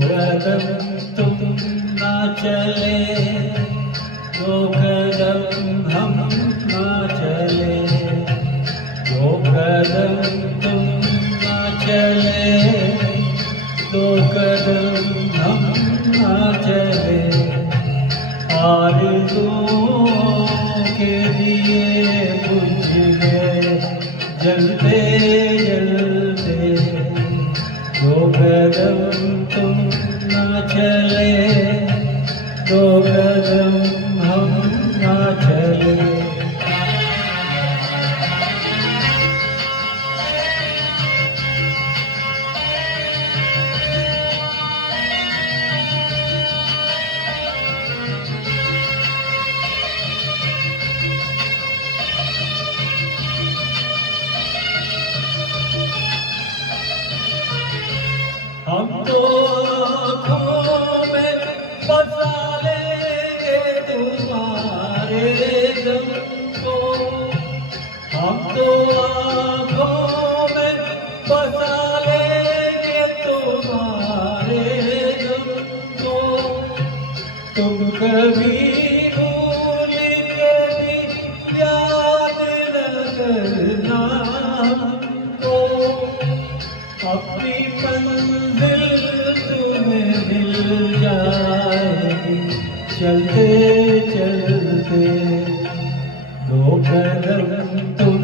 कदम तुम ना चले, दो कदम हम ना चले, दो कदम तुम ना चले, दो कदम हम ना चले, आरज़ुओं के दिए बुझ गए जलते जलते, दो कदम तुम ना चले, दो कदम हम ना चले। हम तो आँखों में बसा लेंगे तुम्हारे दम को, हम तो आँखों में बसा लेंगे तुम्हारे दम को, तुम कभी भूल के भी याद न करना हमको, अपनी मंजिल तुम्हें मिल जाएगी चलते चलते, दो कदम तुम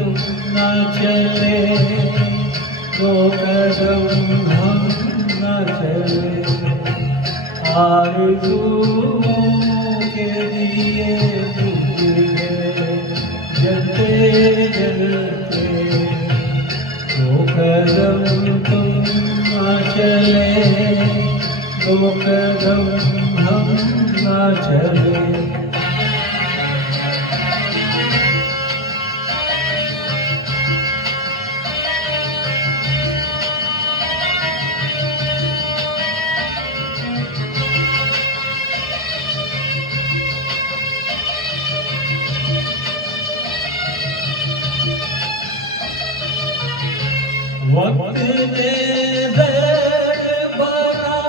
ना चले, दो कदम हम ना चले, आरज़ुओं के दिए बुझ गए जलते जलते, दो कदम तुम ना चले, दो कदम हम ना चले। वक्त ने ज़हर भरा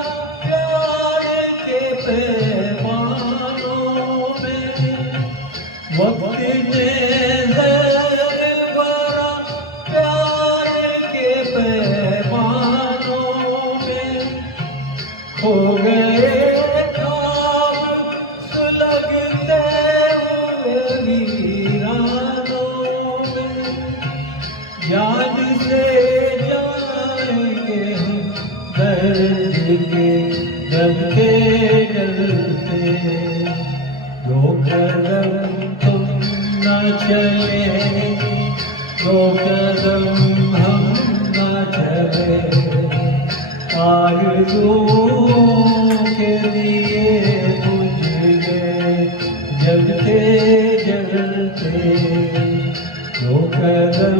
प्यार के पैमानों में, वक्त ने ज़हर भरा प्यार के पैमानों में, खो गए ख्वाब सुलगते हुए वीरानों में, याद से दर्द के जलते जलते, दो कदम तुम ना चले, दो कदम हम ना चले, आरज़ुओं के लिए बुझ गए जलते जलते, दो कदम